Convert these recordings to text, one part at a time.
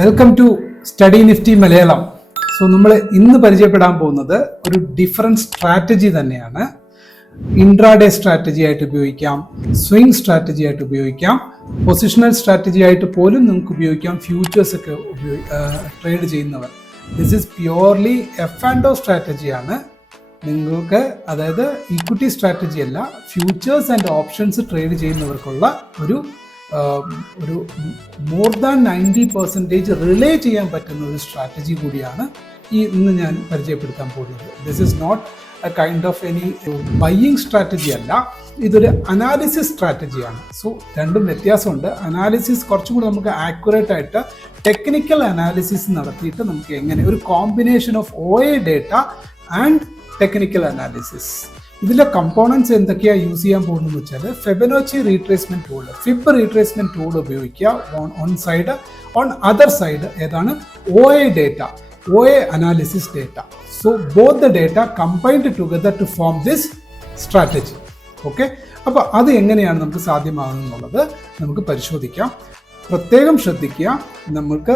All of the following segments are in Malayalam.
Welcome to study Nifty Malayalam. So നമ്മൾ ഇന്ന് പരിചയപ്പെടാൻ പോകുന്നത് ഒരു ഡിഫറൻറ്റ് സ്ട്രാറ്റജി തന്നെയാണ്. ഇൻട്രാഡേ സ്ട്രാറ്റജി ആയിട്ട് ഉപയോഗിക്കാം, സ്വിംഗ് സ്ട്രാറ്റജി ആയിട്ട് ഉപയോഗിക്കാം, പൊസിഷണൽ സ്ട്രാറ്റജി ആയിട്ട് പോലും നമുക്ക് ഉപയോഗിക്കാം. ഫ്യൂച്ചേഴ്സ് ഒക്കെ ട്രേഡ് ചെയ്യുന്നവർ, this is purely F and O സ്ട്രാറ്റജിയാണ്. നിങ്ങൾക്ക് അതായത് ഇക്വിറ്റി സ്ട്രാറ്റജി അല്ല, ഫ്യൂച്ചേഴ്സ് ആൻഡ് ഓപ്ഷൻസ് ട്രേഡ് ചെയ്യുന്നവർക്കുള്ള ഒരു മോർ ദാൻ 90% റിലേ ചെയ്യാൻ പറ്റുന്ന ഒരു സ്ട്രാറ്റജി കൂടിയാണ് ഇന്ന് ഞാൻ പരിചയപ്പെടുത്താൻ പോകുന്നത്. This is not a kind of any buying strategy അല്ല, ഇതൊരു അനാലിസിസ് സ്ട്രാറ്റജിയാണ്. സോ രണ്ടും വ്യത്യാസമുണ്ട്. അനാലിസിസ് കുറച്ചുകൂടി നമുക്ക് ആക്യുറേറ്റ് ആയിട്ട് ടെക്നിക്കൽ അനാലിസിസ് നടത്തിയിട്ട് നമുക്ക് എങ്ങനെ ഒരു combination of OA data and technical analysis. ഇതിലെ കമ്പോണൻസ് എന്തൊക്കെയാണ് യൂസ് ചെയ്യാൻ പോകുന്നതെന്ന് വെച്ചാൽ Fibonacci retracement tool, Fib retracement tool ഉപയോഗിക്കുക on side. On other side ഏതാണ് OA data, OA analysis data. So both the data combined together to form this strategy. Okay, അപ്പോൾ അത് എങ്ങനെയാണ് നമുക്ക് സാധ്യമാകുന്നുള്ളത് നമുക്ക് പരിശോധിക്കാം. പ്രത്യേകം ശ്രദ്ധിക്കുക, നമുക്ക്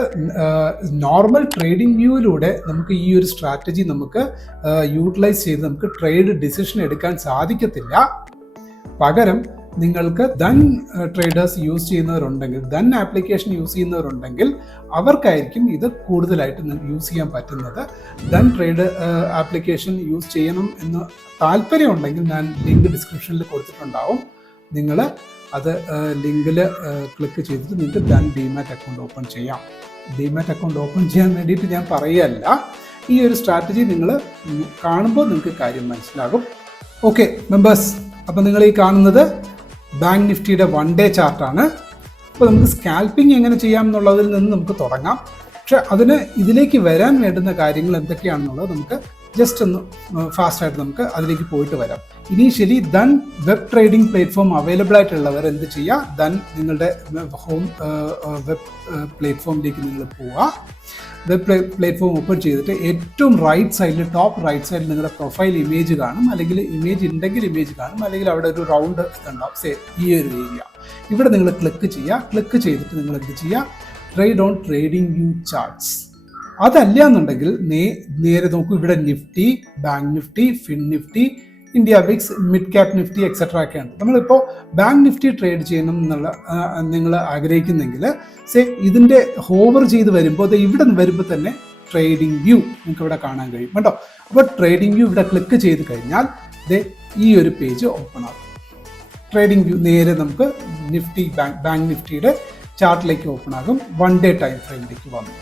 നോർമൽ ട്രേഡിംഗ് വ്യൂവിലൂടെ നമുക്ക് ഈ ഒരു സ്ട്രാറ്റജി നമുക്ക് യൂട്ടിലൈസ് ചെയ്ത് നമുക്ക് ട്രേഡ് ഡിസിഷൻ എടുക്കാൻ സാധിക്കത്തില്ല. പകരം നിങ്ങൾക്ക് ദൻ ട്രേഡേഴ്സ് യൂസ് ചെയ്യുന്നവരുണ്ടെങ്കിൽ, ദൻ ആപ്ലിക്കേഷൻ യൂസ് ചെയ്യുന്നവരുണ്ടെങ്കിൽ അവർക്കായിരിക്കും ഇത് കൂടുതലായിട്ട് യൂസ് ചെയ്യാൻ പറ്റുന്നത്. ദൻ ട്രേഡ് ആപ്ലിക്കേഷൻ യൂസ് ചെയ്യണം എന്ന് താല്പര്യമുണ്ടെങ്കിൽ ഞാൻ ലിങ്ക് ഡിസ്ക്രിപ്ഷനിൽ കൊടുത്തിട്ടുണ്ടാവും. നിങ്ങൾ അത് ലിങ്കിൽ ക്ലിക്ക് ചെയ്തിട്ട് നിങ്ങൾക്ക് ദൻ ഡിമാറ്റ് അക്കൗണ്ട് ഓപ്പൺ ചെയ്യാം. ഡിമാറ്റ് അക്കൗണ്ട് ഓപ്പൺ ചെയ്യാൻ വേണ്ടിയിട്ട് ഞാൻ പറയുകയല്ല, ഈ ഒരു സ്ട്രാറ്റജി നിങ്ങൾ കാണുമ്പോൾ നിങ്ങൾക്ക് കാര്യം മനസ്സിലാകും. ഓക്കെ മെമ്പേഴ്സ്, അപ്പോൾ നിങ്ങൾ ഈ കാണുന്നത് ബാങ്ക് നിഫ്റ്റിയുടെ 1 ഡേ ചാർട്ടാണ്. അപ്പോൾ നമുക്ക് സ്കാൽപ്പിംഗ് എങ്ങനെ ചെയ്യാം എന്നുള്ളതിൽ നിന്ന് നമുക്ക് തുടങ്ങാം. പക്ഷെ അതിന് ഇതിലേക്ക് വരാൻ വേണ്ടുന്ന കാര്യങ്ങൾ എന്തൊക്കെയാണെന്നുള്ളത് നമുക്ക് ജസ്റ്റ് ഒന്ന് ഫാസ്റ്റായിട്ട് നമുക്ക് അതിലേക്ക് പോയിട്ട് വരാം. Initially then web trading platform available ആയിട്ടുള്ളവർ എന്ത് ചെയ്യുക, ദൻ നിങ്ങളുടെ ഹോം വെബ് പ്ലാറ്റ്ഫോമിലേക്ക് നിങ്ങൾ പോവുക. വെബ് പ്ലാറ്റ്ഫോം ഓപ്പൺ ചെയ്തിട്ട് ഏറ്റവും റൈറ്റ് സൈഡിൽ, ടോപ്പ് റൈറ്റ് സൈഡിൽ നിങ്ങളുടെ പ്രൊഫൈൽ ഇമേജ് കാണും, അല്ലെങ്കിൽ ഇമേജ് ഉണ്ടെങ്കിൽ ഇമേജ് കാണും, അല്ലെങ്കിൽ അവിടെ ഒരു റൗണ്ട് ഇതുണ്ടാവും, ഈ ഒരു ഏരിയ. ഇവിടെ നിങ്ങൾ ക്ലിക്ക് ചെയ്യുക. ക്ലിക്ക് ചെയ്തിട്ട് നിങ്ങൾ എന്ത് ചെയ്യുക, trade on TradingView charts. അതല്ല എന്നുണ്ടെങ്കിൽ നേരെ നോക്കൂ, ഇവിടെ Nifty, bank Nifty, fin Nifty, India VIX, mid cap Nifty etcetera ഒക്കെയാണ്. നമ്മളിപ്പോൾ ബാങ്ക് നിഫ്റ്റി ട്രേഡ് ചെയ്യണം എന്നുള്ള നിങ്ങൾ ആഗ്രഹിക്കുന്നെങ്കിൽ ഇതിൻ്റെ ഹോവർ ചെയ്ത് വരുമ്പോൾ ഇവിടെ നിന്ന് വരുമ്പോൾ തന്നെ ട്രേഡിംഗ് വ്യൂ നിങ്ങൾക്ക് ഇവിടെ കാണാൻ കഴിയും കേട്ടോ. അപ്പോൾ ട്രേഡിംഗ് വ്യൂ ഇവിടെ ക്ലിക്ക് ചെയ്ത് കഴിഞ്ഞാൽ ഈ ഒരു പേജ് ഓപ്പൺ ആകും. ട്രേഡിംഗ് വ്യൂ നേരെ നമുക്ക് നിഫ്റ്റി ബാങ്ക് നിഫ്റ്റിയുടെ ചാർട്ടിലേക്ക് ഓപ്പൺ ആകും. 1 ഡേ ടൈം ഫ്രെയിമിലേക്ക് വന്നു.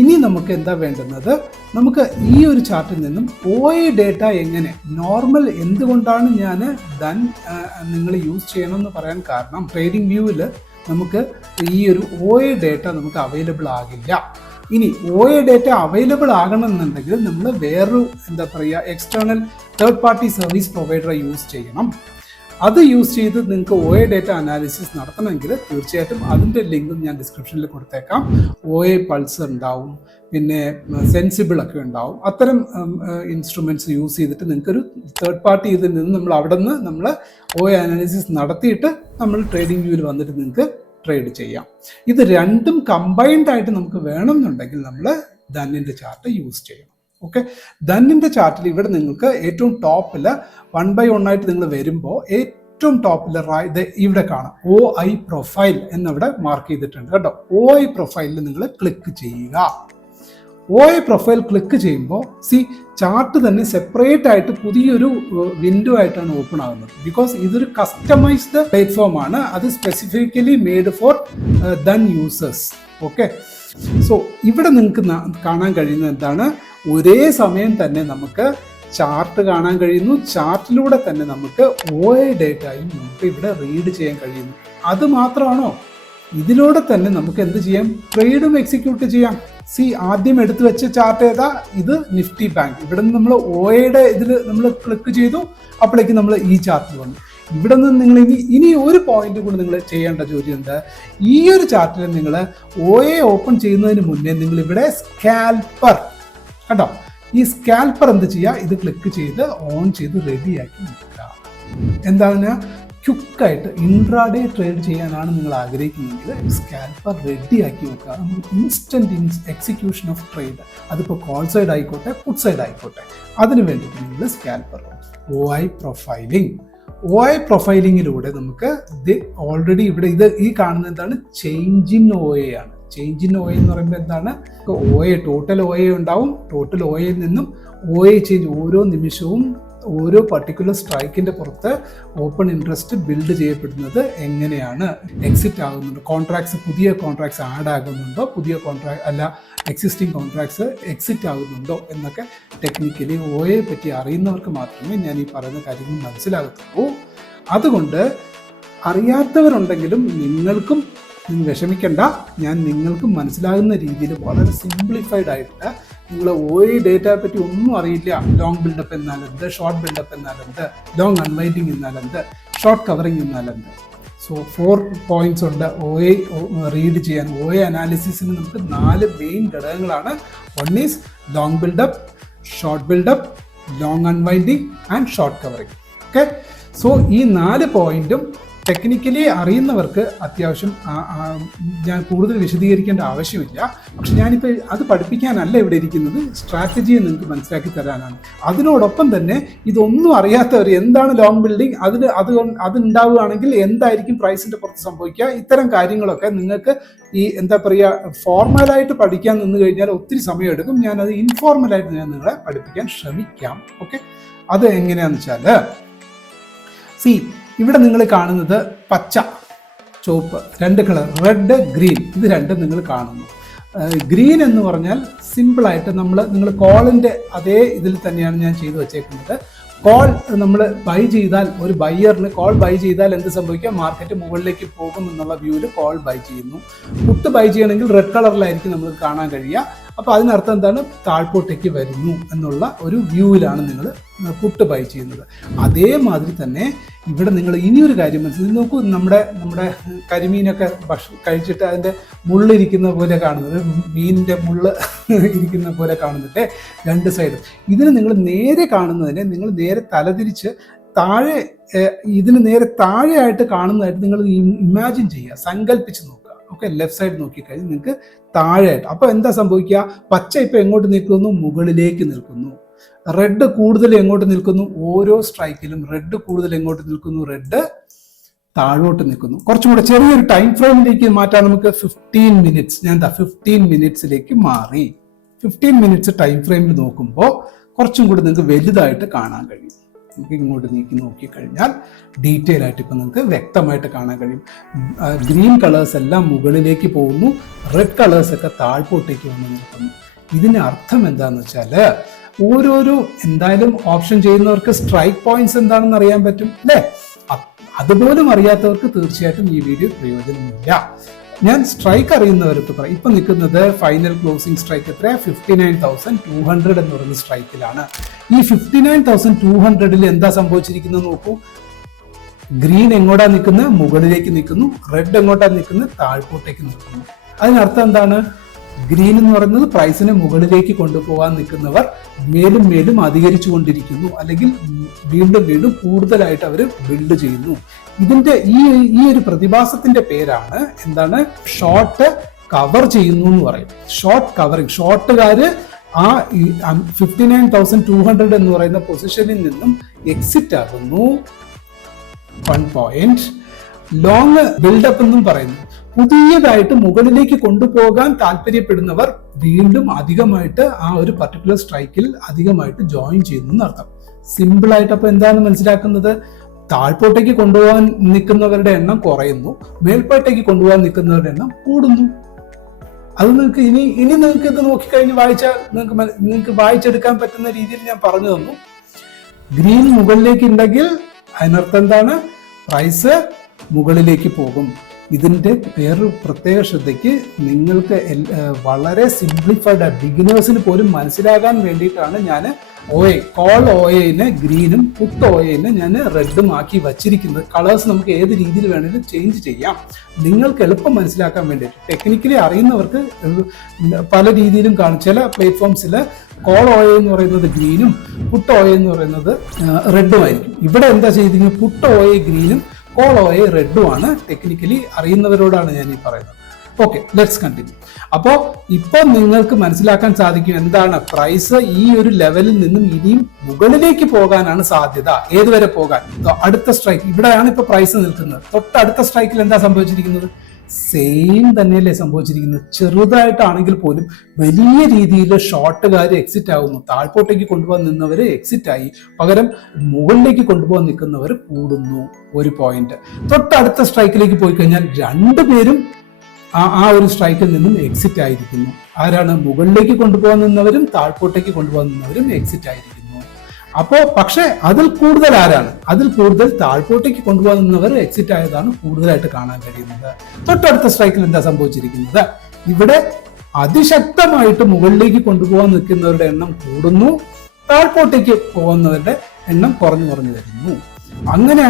ഇനി നമുക്ക് എന്താ വേണ്ടുന്നത്, നമുക്ക് ഈ ഒരു ചാർട്ടിൽ നിന്നും OA ഡേറ്റ എങ്ങനെ നോർമൽ, എന്തുകൊണ്ടാണ് ഞാൻ ദൻ നിങ്ങൾ യൂസ് ചെയ്യണമെന്ന് പറയാൻ കാരണം, ട്രേഡിംഗ് വ്യൂവിൽ നമുക്ക് ഈ ഒരു OA ഡേറ്റ നമുക്ക് അവൈലബിൾ ആകില്ല. ഇനി OA ഡേറ്റ അവൈലബിൾ ആകണമെന്നുണ്ടെങ്കിൽ നമ്മൾ വേറൊരു എന്താ പറയുക എക്സ്റ്റേണൽ തേർഡ് പാർട്ടി സർവീസ് പ്രൊവൈഡറെ യൂസ് ചെയ്യണം. അത് യൂസ് ചെയ്ത് നിങ്ങൾക്ക് OA ഡേറ്റ അനാലിസിസ് നടത്തണമെങ്കിൽ തീർച്ചയായിട്ടും അതിൻ്റെ ലിങ്കും ഞാൻ ഡിസ്ക്രിപ്ഷനിൽ കൊടുത്തേക്കാം. OA പൾസർ ഉണ്ടാവും, പിന്നെ സെൻസിബിൾ ഒക്കെ ഉണ്ടാവും. അത്തരം ഇൻസ്ട്രുമെൻറ്റ്സ് യൂസ് ചെയ്തിട്ട് നിങ്ങൾക്കൊരു തേർഡ് പാർട്ടി ഇതിൽ നിന്ന് നമ്മൾ അവിടെ നിന്ന് നമ്മൾ OA അനാലിസിസ് നടത്തിയിട്ട് നമ്മൾ ട്രേഡിംഗ് വ്യൂവിൽ വന്നിട്ട് നിങ്ങൾക്ക് ട്രേഡ് ചെയ്യാം. ഇത് രണ്ടും കമ്പൈൻഡ് ആയിട്ട് നമുക്ക് വേണമെന്നുണ്ടെങ്കിൽ നമ്മൾ ദന്നിൻ്റെ ചാർട്ട് യൂസ് ചെയ്യണം. ഓക്കെ, ദന്നിൻ്റെ ചാർട്ടിൽ ഇവിടെ നിങ്ങൾക്ക് ഏറ്റവും ടോപ്പിൽ 1 by 1 ആയിട്ട് നിങ്ങൾ വരുമ്പോൾ ഏറ്റവും ടോപ്പിൽ ഇവിടെ കാണാം OI പ്രൊഫൈൽ എന്നിവിടെ മാർക്ക് ചെയ്തിട്ടുണ്ട് കേട്ടോ. OI പ്രൊഫൈലിൽ നിങ്ങൾ ക്ലിക്ക് ചെയ്യുക. OI പ്രൊഫൈൽ ക്ലിക്ക് ചെയ്യുമ്പോൾ ചാർട്ട് തന്നെ സെപ്പറേറ്റ് ആയിട്ട് പുതിയൊരു വിൻഡോ ആയിട്ടാണ് ഓപ്പൺ ആകുന്നത്. ബിക്കോസ് ഇതൊരു കസ്റ്റമൈസ്ഡ് പ്ലാറ്റ്ഫോം ആണ്, അത് specifically made for Dhan users. Okay, so ഇവിടെ നിങ്ങൾക്ക് കാണാൻ കഴിയുന്നത് എന്താണ്, ഒരേ സമയം തന്നെ നമുക്ക് ചാർട്ട് കാണാൻ കഴിയുന്നു, ചാർട്ടിലൂടെ തന്നെ നമുക്ക് OA ഡേറ്റയും നമുക്ക് ഇവിടെ റീഡ് ചെയ്യാൻ കഴിയുന്നു. അത് മാത്രമാണോ, ഇതിലൂടെ തന്നെ നമുക്ക് എന്ത് ചെയ്യാം, ട്രേഡും എക്സിക്യൂട്ട് ചെയ്യാം. ആദ്യം എടുത്തു വെച്ച ചാർട്ട് ഏതാ, ഇത് നിഫ്റ്റി ബാങ്ക്. ഇവിടെ നിന്ന് നമ്മൾ OAയുടെ ഇതിൽ നമ്മൾ ക്ലിക്ക് ചെയ്തു, അപ്പോഴേക്കും നമ്മൾ ഈ ചാർട്ടിൽ വന്നു. ഇവിടെ നിന്ന് നിങ്ങൾ ഇനി ഒരു പോയിന്റ് കൂടി നിങ്ങൾ ചെയ്യേണ്ട ജോലിയുണ്ട്. ഈ ഒരു ചാർട്ടിൽ നിങ്ങൾ OA ഓപ്പൺ ചെയ്യുന്നതിന് മുന്നേ നിങ്ങൾ ഇവിടെ സ്കാൽപ്പർ കേട്ടോ, ഈ സ്കാൽപ്പർ എന്ത് ചെയ്യുക, ഇത് ക്ലിക്ക് ചെയ്ത് ഓൺ ചെയ്ത് റെഡിയാക്കി നിൽക്കുക. എന്താണ് ക്വിക്കായിട്ട് ഇൻട്രാഡേ ട്രേഡ് ചെയ്യാനാണ് നിങ്ങൾ ആഗ്രഹിക്കുന്നതെങ്കിൽ സ്കാൽപ്പർ റെഡിയാക്കി വെക്കുക. നമുക്ക് ഇൻസ്റ്റൻറ്റ് എക്സിക്യൂഷൻ ഓഫ് ട്രേഡ്, അതിപ്പോൾ കോൾ സൈഡ് ആയിക്കോട്ടെ പുട്ട് സൈഡ് ആയിക്കോട്ടെ, അതിന് വേണ്ടിയിട്ട് നിങ്ങൾ സ്കാൽപ്പർ OI പ്രൊഫൈലിങ്ങിലൂടെ നമുക്ക് ഇത് ഓൾറെഡി ഇവിടെ ഈ കാണുന്നത് എന്താണ്, ചേഞ്ച് ഇൻ OA ആണ്. ചേഞ്ച് ഇൻ OA എന്ന് പറയുമ്പോൾ എന്താണ്, ടോട്ടൽ OA ഉണ്ടാവും. ടോട്ടൽ OAയിൽ നിന്നും OA ചേഞ്ച് ഓരോ നിമിഷവും ഓരോ പർട്ടിക്കുലർ സ്ട്രൈക്കിൻ്റെ പുറത്ത് ഓപ്പൺ ഇൻട്രസ്റ്റ് ബിൽഡ് ചെയ്യപ്പെടുന്നത് എങ്ങനെയാണ്, എക്സിറ്റ് ആകുന്നുണ്ടോ, പുതിയ കോൺട്രാക്ട്സ് ആഡ് ആകുന്നുണ്ടോ, പുതിയ എക്സിസ്റ്റിംഗ് കോൺട്രാക്ട്സ് എക്സിറ്റ് ആകുന്നുണ്ടോ എന്നൊക്കെ ടെക്നിക്കലി OA പറ്റി അറിയുന്നവർക്ക് മാത്രമേ ഞാൻ ഈ പറയുന്ന കാര്യങ്ങൾ മനസ്സിലാകത്തുള്ളൂ. അതുകൊണ്ട് അറിയാത്തവരുണ്ടെങ്കിലും നിങ്ങൾക്കും വിഷമിക്കേണ്ട, ഞാൻ നിങ്ങൾക്ക് മനസ്സിലാകുന്ന രീതിയിൽ വളരെ സിംപ്ലിഫൈഡ് ആയിട്ട്, നിങ്ങൾ OA ഡേറ്റയെ പറ്റി ഒന്നും അറിയില്ല, ലോങ് ബിൽഡപ്പ് എന്നാലെന്ത്, ഷോർട്ട് ബിൽഡപ്പ് എന്നാലെന്ത്, ലോങ് അൺവൈൻഡിങ് എന്നാലെന്ത്, ഷോർട്ട് കവറിങ് എന്നാലെന്ത്. സോ 4 പോയിന്റ്സ് ഉണ്ട് OA റീഡ് ചെയ്യാൻ. OA അനാലിസിസിന് നമുക്ക് 4 മെയിൻ ഘടകങ്ങളാണ്. One is long buildup, short buildup, long unwinding and short covering. Okay, so ഈ 4 പോയിന്റും ടെക്നിക്കലി അറിയുന്നവർക്ക് അത്യാവശ്യം ഞാൻ കൂടുതൽ വിശദീകരിക്കേണ്ട ആവശ്യമില്ല. പക്ഷെ ഞാനിപ്പോൾ അത് പഠിപ്പിക്കാനല്ല ഇവിടെ ഇരിക്കുന്നത്, സ്ട്രാറ്റജിയെ നിങ്ങൾക്ക് മനസ്സിലാക്കി തരാനാണ്. അതിനോടൊപ്പം തന്നെ ഇതൊന്നും അറിയാത്തവർ എന്താണ് ലോങ് ബിൽഡിംഗ്, അതുണ്ടാവുകയാണെങ്കിൽ എന്തായിരിക്കും പ്രൈസിൻ്റെ പുറത്ത് സംഭവിക്കുക, ഇത്തരം കാര്യങ്ങളൊക്കെ നിങ്ങൾക്ക് ഈ എന്താ പറയുക ഫോർമലായിട്ട് പഠിക്കാൻ നിന്ന് കഴിഞ്ഞാൽ ഒത്തിരി സമയമെടുക്കും. ഞാനത് ഇൻഫോർമലായിട്ട് ഞാൻ നിങ്ങളെ പഠിപ്പിക്കാൻ ശ്രമിക്കാം. ഓക്കെ, അത് എങ്ങനെയാണെന്ന് വെച്ചാൽ ഇവിടെ നിങ്ങൾ കാണുന്നത് പച്ച, ചുവപ്പ്, 2 കളർ, റെഡ്, ഗ്രീൻ, ഇത് രണ്ടും നിങ്ങൾ കാണുന്നു. ഗ്രീൻ എന്ന് പറഞ്ഞാൽ സിമ്പിളായിട്ട് നിങ്ങൾ കോളിൻ്റെ അതേ ഇതിൽ തന്നെയാണ് ഞാൻ ചെയ്തു വച്ചേക്കുന്നത്. കോൾ നമ്മൾ ബൈ ചെയ്താൽ, ഒരു ബയ്യറിന് കോൾ ബൈ ചെയ്താൽ എന്ത് സംഭവിക്കുക, മാർക്കറ്റ് മുകളിലേക്ക് പോകും എന്നുള്ള വ്യൂവിൽ കോൾ ബൈ ചെയ്യുന്നു. പുട്ട് ബൈ ചെയ്യണമെങ്കിൽ റെഡ് കളറിലായിരിക്കും നമുക്ക് കാണാൻ കഴിയുക. അപ്പോൾ അതിനർത്ഥം എന്താണ്, താഴ്പോട്ടേക്ക് വരുന്നു എന്നുള്ള ഒരു വ്യൂവിലാണ് നിങ്ങൾ പുട്ട് ബൈ ചെയ്യുന്നത്. അതേമാതിരി തന്നെ ഇവിടെ നിങ്ങൾ ഇനിയൊരു കാര്യം മനസ്സിലാക്കി നോക്കൂ. നമ്മുടെ കരിമീനൊക്കെ കഴിച്ചിട്ട് അതിൻ്റെ മുള്ളിരിക്കുന്ന പോലെ കാണുന്നത്, മീനിൻ്റെ മുള്ള് ഇരിക്കുന്ന പോലെ കാണുന്നില്ലേ 2 സൈഡും. ഇതിന് നിങ്ങൾ നേരെ കാണുന്നതിനെ നിങ്ങൾ നേരെ തലതിരിച്ച് താഴെ, ഇതിന് നേരെ താഴെയായിട്ട് കാണുന്നതായിട്ട് നിങ്ങൾ ഇമാജിൻ ചെയ്യുക, സങ്കല്പിച്ച് നോക്കുക. ഓക്കെ, ലെഫ്റ്റ് സൈഡ് നോക്കിക്കഴിഞ്ഞാൽ നിങ്ങൾക്ക് താഴെയായിട്ട്. അപ്പോൾ എന്താ സംഭവിക്കുക, പച്ച ഇപ്പോൾ എങ്ങോട്ട് നിൽക്കുന്നു, മുകളിലേക്ക് നിൽക്കുന്നു. റെഡ് കൂടുതൽ എങ്ങോട്ട് നിൽക്കുന്നു, ഓരോ സ്ട്രൈക്കിലും റെഡ് കൂടുതൽ എങ്ങോട്ട് നിൽക്കുന്നു, റെഡ് താഴോട്ട് നിൽക്കുന്നു. കുറച്ചും കൂടെ ചെറിയൊരു ടൈം ഫ്രെയിമിലേക്ക് മാറ്റാൻ നമുക്ക് 15 മിനിറ്റ്സ്. ഞാൻ 15 മിനിറ്റ്സിലേക്ക് മാറി. 15 മിനിറ്റ്സ് ടൈം ഫ്രെയിമിൽ നോക്കുമ്പോൾ കുറച്ചും കൂടി നിങ്ങൾക്ക് വലുതായിട്ട് കാണാൻ കഴിയും. നമുക്ക് ഇങ്ങോട്ട് നോക്കിക്കഴിഞ്ഞാൽ ഡീറ്റെയിൽ ആയിട്ട് ഇപ്പം നിങ്ങൾക്ക് വ്യക്തമായിട്ട് കാണാൻ കഴിയും. ഗ്രീൻ കളേഴ്സ് എല്ലാം മുകളിലേക്ക് പോകുന്നു, റെഡ് കളേഴ്സ് ഒക്കെ താഴ്പോട്ടേക്ക് വന്ന് നിൽക്കുന്നു. ഇതിൻ്റെ അർത്ഥം എന്താണെന്ന് വെച്ചാൽ ഓരോരോ എന്തായാലും ഓപ്ഷൻ ചെയ്യുന്നവർക്ക് സ്ട്രൈക്ക് പോയിന്റ്സ് എന്താണെന്ന് അറിയാൻ പറ്റും അല്ലേ? അതുപോലും അറിയാത്തവർക്ക് തീർച്ചയായിട്ടും ഈ വീഡിയോ പ്രയോജനമില്ല. ഞാൻ സ്ട്രൈക്ക് അറിയുന്നവർക്ക് പറയാം. ഇപ്പം നിൽക്കുന്നത് ഫൈനൽ ക്ലോസിംഗ് സ്ട്രൈക്ക് എത്ര, 59,200 എന്ന് പറയുന്ന സ്ട്രൈക്കിലാണ്. ഈ 59,200 എന്താ സംഭവിച്ചിരിക്കുന്നത് നോക്കൂ. ഗ്രീൻ എങ്ങോട്ടാ നിൽക്കുന്നത്, മുകളിലേക്ക് നിൽക്കുന്നു. റെഡ് എങ്ങോട്ടാ നിൽക്കുന്നത്, താഴ്പോട്ടേക്ക് നിൽക്കുന്നു. അതിനർത്ഥം എന്താണ്, ഗ്രീൻ എന്ന് പറയുന്നത് പ്രൈസിനെ മുകളിലേക്ക് കൊണ്ടുപോകാൻ നിൽക്കുന്നവർ മേലും മേലും അധികരിച്ചു കൊണ്ടിരിക്കുന്നു, അല്ലെങ്കിൽ വീണ്ടും കൂടുതലായിട്ട് അവർ ബിൽഡ് ചെയ്യുന്നു. ഇതിന്റെ ഈ ഒരു പ്രതിഭാസത്തിന്റെ പേരാണ് എന്താണ്, ഷോർട്ട് കവർ ചെയ്യുന്നു എന്ന് പറയും. Short covering. ഷോർട്ടുകാര് ആ 59,200 എന്ന് പറയുന്ന പൊസിഷനിൽ നിന്നും എക്സിറ്റ് ആകുന്നു. 1 പോയിന്റ്. ലോങ് ബിൽഡപ്പ് എന്നും പറയുന്നു. പുതിയതായിട്ട് മുകളിലേക്ക് കൊണ്ടുപോകാൻ താല്പര്യപ്പെടുന്നവർ വീണ്ടും അധികമായിട്ട് ആ ഒരു പർട്ടിക്കുലർ സ്ട്രൈക്കിൽ അധികമായിട്ട് ജോയിൻ ചെയ്യുന്നു എന്നർത്ഥം. സിമ്പിൾ ആയിട്ട് അപ്പൊ എന്താണ് മനസ്സിലാക്കുന്നത്, താഴ്പോട്ടേക്ക് കൊണ്ടുപോകാൻ നിൽക്കുന്നവരുടെ എണ്ണം കുറയുന്നു, മേൽപോട്ടേക്ക് കൊണ്ടുപോകാൻ നിൽക്കുന്നവരുടെ എണ്ണം കൂടുന്നു. അത് നിങ്ങൾക്ക് ഇനി നിങ്ങൾക്ക് ഇത് നോക്കിക്കഴിഞ്ഞ് വായിച്ചാൽ നിങ്ങൾക്ക് വായിച്ചെടുക്കാൻ പറ്റുന്ന രീതിയിൽ ഞാൻ പറഞ്ഞു തന്നു. ഗ്രീൻ മുകളിലേക്ക് ഉണ്ടെങ്കിൽ അതിനർത്ഥം എന്താണ്, പ്രൈസ് മുകളിലേക്ക് പോകും. ഇതിൻ്റെ വേറൊരു പ്രത്യേക ശ്രദ്ധയ്ക്ക് നിങ്ങൾക്ക് വളരെ സിംപ്ലിഫൈഡ് ബിഗിനേഴ്സിന് പോലും മനസ്സിലാകാൻ വേണ്ടിയിട്ടാണ് ഞാൻ കോൾ OAനെ ഗ്രീനും പുട്ട് OAനെ ഞാൻ റെഡും ആക്കി വച്ചിരിക്കുന്നത്. കളേഴ്സ് നമുക്ക് ഏത് രീതിയിൽ വേണമെങ്കിലും ചേഞ്ച് ചെയ്യാം, നിങ്ങൾക്ക് എളുപ്പം മനസ്സിലാക്കാൻ വേണ്ടിയിട്ട്. ടെക്നിക്കലി അറിയുന്നവർക്ക് പല രീതിയിലും കാണും. ചില പ്ലാറ്റ്ഫോംസിൽ കോൾ OA എന്ന് പറയുന്നത് ഗ്രീനും പുട്ട് OA എന്ന് പറയുന്നത് റെഡും ആയിരിക്കും. ഇവിടെ എന്താ ചെയ്തിരിക്കുന്നത്, പുട്ട് OA ഗ്രീനും കോൾ ഓയെ റെഡും ആണ്. ടെക്നിക്കലി അറിയുന്നവരോടാണ് ഞാൻ ഈ പറയുന്നത്. Okay, let's continue. അപ്പോൾ ഇപ്പൊ നിങ്ങൾക്ക് മനസ്സിലാക്കാൻ സാധിക്കും എന്താണ് പ്രൈസ് ഈ ഒരു ലെവലിൽ നിന്നും ഇനിയും മുകളിലേക്ക് പോകാനാണ് സാധ്യത. ഏതുവരെ പോകാൻ? അടുത്ത സ്ട്രൈക്ക് ഇവിടെയാണ് ഇപ്പൊ പ്രൈസ് നിൽക്കുന്നത്. തൊട്ടടുത്ത സ്ട്രൈക്കിൽ എന്താ സംഭവിച്ചിരിക്കുന്നത്? സെയിം തന്നെയല്ലേ സംഭവിച്ചിരിക്കുന്നത്. ചെറുതായിട്ടാണെങ്കിൽ പോലും വലിയ രീതിയിൽ ഷോർട്ടുകാർ എക്സിറ്റ് ആകുന്നു. താഴ്പോട്ടേക്ക് കൊണ്ടുപോകാൻ നിന്നവർ എക്സിറ്റ് ആയി, പകരം മുകളിലേക്ക് കൊണ്ടുപോകാൻ നിൽക്കുന്നവർ കൂടുന്നു. ഒരു പോയിന്റ്. തൊട്ടടുത്ത സ്ട്രൈക്കിലേക്ക് പോയി കഴിഞ്ഞാൽ രണ്ടുപേരും ആ ഒരു സ്ട്രൈക്കിൽ നിന്നും എക്സിറ്റ് ആയിരിക്കുന്നു. ആരാണ്? മുകളിലേക്ക് കൊണ്ടുപോകാൻ നിന്നവരും താഴ്പോട്ടേക്ക് കൊണ്ടുപോകാൻ നിന്നവരും എക്സിറ്റ് ആയിരിക്കുന്നു. അപ്പോ പക്ഷെ അതിൽ കൂടുതൽ ആരാണ്? അതിൽ കൂടുതൽ താഴ്പോട്ടേക്ക് കൊണ്ടുപോകാൻ നിന്നവർ എക്സിറ്റ് ആയതാണ് കൂടുതലായിട്ട് കാണാൻ കഴിയുന്നത്. തൊട്ടടുത്ത സ്ട്രൈക്കിൽ എന്താ സംഭവിച്ചിരിക്കുന്നത്? ഇവിടെ അതിശക്തമായിട്ട് മുകളിലേക്ക് കൊണ്ടുപോകാൻ നിൽക്കുന്നവരുടെ എണ്ണം കൂടുന്നു, താഴ്പോട്ടേക്ക് പോകുന്നവരുടെ എണ്ണം കുറഞ്ഞു വരുന്നു. അങ്ങനെ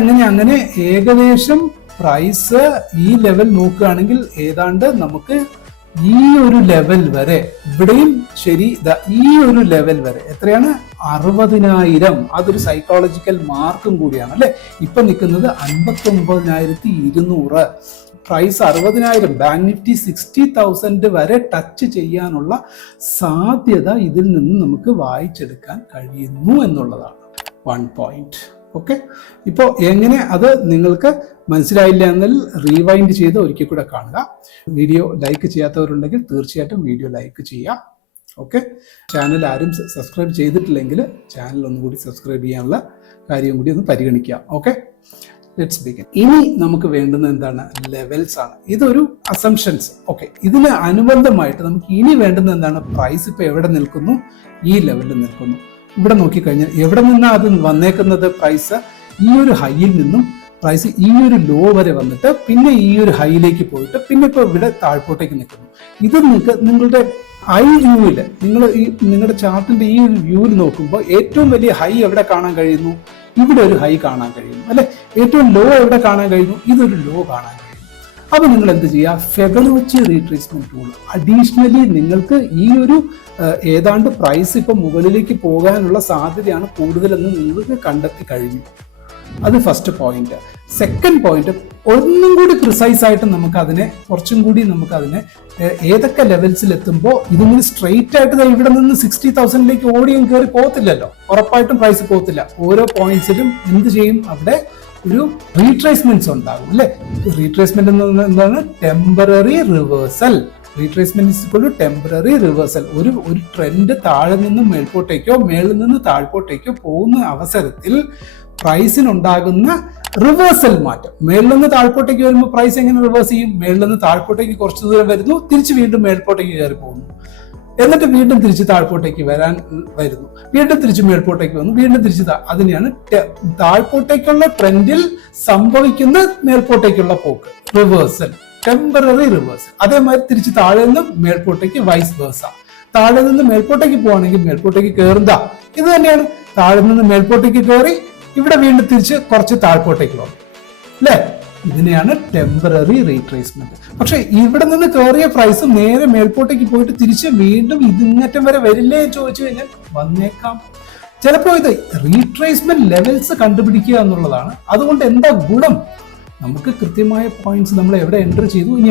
ഏകദേശം പ്രൈസ് ഈ ലെവൽ നോക്കുകയാണെങ്കിൽ ഏതാണ്ട് നമുക്ക് ഈ ഒരു ലെവൽ വരെ, ഇവിടെയും ശരി, ഈ ഒരു ലെവൽ വരെ എത്രയാണ്? 60,000. അതൊരു സൈക്കോളജിക്കൽ മാർക്കും കൂടിയാണ് അല്ലെ. ഇപ്പൊ നിൽക്കുന്നത് 59,200. പ്രൈസ് 60,000, ബാങ്ക് നിഫ്റ്റി 60,000 വരെ ടച്ച് ചെയ്യാനുള്ള സാധ്യത ഇതിൽ നിന്ന് നമുക്ക് വായിച്ചെടുക്കാൻ കഴിയുന്നു എന്നുള്ളതാണ് 1 പോയിന്റ്. ഓക്കെ, ഇപ്പോൾ എങ്ങനെ അത് നിങ്ങൾക്ക് മനസ്സിലായില്ല എന്നാൽ റീവൈൻഡ് ചെയ്ത് ഒരിക്കൽ കൂടെ കാണുക. വീഡിയോ ലൈക്ക് ചെയ്യാത്തവരുണ്ടെങ്കിൽ തീർച്ചയായിട്ടും വീഡിയോ ലൈക്ക് ചെയ്യുക. ഓക്കെ, ചാനൽ ആരും സബ്സ്ക്രൈബ് ചെയ്തിട്ടില്ലെങ്കിൽ ചാനൽ ഒന്നുകൂടി സബ്സ്ക്രൈബ് ചെയ്യാനുള്ള കാര്യം കൂടി ഒന്ന് പരിഗണിക്കുക. Okay, let's begin. ഇനി നമുക്ക് വേണ്ടുന്നത് എന്താണ്? ലെവൽസ് ആണ്. ഇതൊരു അസംഷൻസ്. ഓക്കെ, ഇതിന് അനുബന്ധമായിട്ട് നമുക്ക് ഇനി വേണ്ടുന്നത് എന്താണ്? പ്രൈസ് ഇപ്പൊ എവിടെ നിൽക്കുന്നു? ഈ ലെവലിൽ നിൽക്കുന്നു. ഇവിടെ നോക്കിക്കഴിഞ്ഞാൽ എവിടെ നിന്നാണ് അത് വന്നേക്കുന്നത്? പ്രൈസ് ഈ ഒരു ഹൈയിൽ നിന്നും പ്രൈസ് ഈ ഒരു ലോ വരെ വന്നിട്ട് പിന്നെ ഈ ഒരു ഹൈയിലേക്ക് പോയിട്ട് പിന്നെ ഇപ്പോൾ ഇവിടെ താഴ്പോട്ടേക്ക് നിൽക്കുന്നു. ഇത് നിങ്ങളുടെ ഐ വ്യൂവില്, നിങ്ങളുടെ ചാർട്ടിന്റെ ഈ ഒരു വ്യൂവിൽ നോക്കുമ്പോൾ ഏറ്റവും വലിയ ഹൈ എവിടെ കാണാൻ കഴിയുന്നു? ഇവിടെ ഒരു ഹൈ കാണാൻ കഴിയുന്നു അല്ലെ. ഏറ്റവും ലോ എവിടെ കാണാൻ കഴിയുന്നു? ഇതൊരു ലോ കാണാൻ കഴിയുന്നു. അപ്പൊ നിങ്ങൾ എന്ത് ചെയ്യുക? ഫെബനോച്ചി റീട്രേസ്മെന്റ് ടൂൾ അഡീഷണലി നിങ്ങൾക്ക് ഈ ഒരു ഏതാണ്ട് പ്രൈസ് ഇപ്പൊ മുകളിലേക്ക് പോകാനുള്ള സാധ്യതയാണ് കൂടുതലെന്ന് നിങ്ങൾക്ക് കണ്ടെത്തി കഴിഞ്ഞു. അത് ഫസ്റ്റ് പോയിന്റ്. സെക്കൻഡ് പോയിന്റ്, ഒന്നും കൂടി പ്രിസൈസ് ആയിട്ട് കുറച്ചും കൂടി നമുക്കതിനെ ഏതൊക്കെ ലെവൽസിൽ എത്തുമ്പോൾ ഇതിങ്ങനെ സ്ട്രെയിറ്റ് ആയിട്ട് ഇവിടെ നിന്ന് 60,000ലേക്ക് ഓടിയും കയറി പോകത്തില്ലല്ലോ. ഉറപ്പായിട്ടും പ്രൈസ് പോകത്തില്ല. ഓരോ പോയിന്റ്സിലും എന്ത് ചെയ്യും? അവിടെ ഒരു റീട്രേസ്മെന്റ്സ് ഉണ്ടാകും അല്ലെ. റീട്രേസ്മെന്റ് എന്താണ്? Temporary reversal. Retracement is equal to temporary reversal. ഒരു ട്രെൻഡ് താഴെ നിന്നും മേൽപോട്ടേക്കോ മേളിൽ നിന്ന് താഴ്പോട്ടേക്കോ പോകുന്ന അവസരത്തിൽ പ്രൈസിനുണ്ടാകുന്ന റിവേഴ്സൽ മാറ്റം. മേളിൽ നിന്ന് താഴ്പോട്ടേക്ക് വരുമ്പോൾ പ്രൈസ് എങ്ങനെ റിവേഴ്സ് ചെയ്യും? മേളിൽ നിന്ന് താഴ്പോട്ടേക്ക് കുറച്ചു ദൂരം വരുന്നു, തിരിച്ച് വീണ്ടും മേൽപോട്ടേക്ക് കയറി പോകുന്നു, എന്നിട്ട് വീണ്ടും തിരിച്ച് താഴ്പോട്ടേക്ക് വരുന്നു, വീണ്ടും തിരിച്ച് മേൽപോട്ടേക്ക് വന്നു, വീണ്ടും തിരിച്ച് അതിനെയാണ് താഴ്പോട്ടേക്കുള്ള ട്രെൻഡിൽ സംഭവിക്കുന്ന മേൽപോട്ടേക്കുള്ള പോക്ക്, റിവേഴ്സൽ, ടെമ്പററി റിവേഴ്സൽ. അതേമാതിരി തിരിച്ച് താഴെ നിന്നും മേൽപോട്ടേക്ക് വൈസ് വേഴ്സ. താഴെ നിന്ന് മേൽപോട്ടേക്ക് പോവാണെങ്കിൽ മേൽപോട്ടേക്ക് കയറുക. ഇത് തന്നെയാണ്. താഴെ നിന്ന് മേൽപോട്ടേക്ക് കയറി ഇവിടെ വീണ്ടും തിരിച്ച് കുറച്ച് താഴ്പോട്ടേക്ക് വന്നു അല്ലെ. ഇതിനെയാണ് ടെമ്പററി റീട്രേസ്മെന്റ്. പക്ഷെ ഇവിടെ നിന്ന് കയറിയ പ്രൈസ് നേരെ മേൽപോട്ടേക്ക് പോയിട്ട് തിരിച്ച് വീണ്ടും ഇതിങ്ങറ്റം വരെ വരില്ലേ എന്ന് ചോദിച്ചു കഴിഞ്ഞാൽ വന്നേക്കാം. ചിലപ്പോൾ ഇത് റീട്രേസ്മെന്റ് ലെവൽസ് കണ്ടുപിടിക്കുക എന്നുള്ളതാണ്. അതുകൊണ്ട് എന്താ ഗുണം? നമുക്ക് കൃത്യമായ പോയിന്റ്സ് നമ്മൾ എവിടെ എൻറ്റർ ചെയ്തു, ഇനി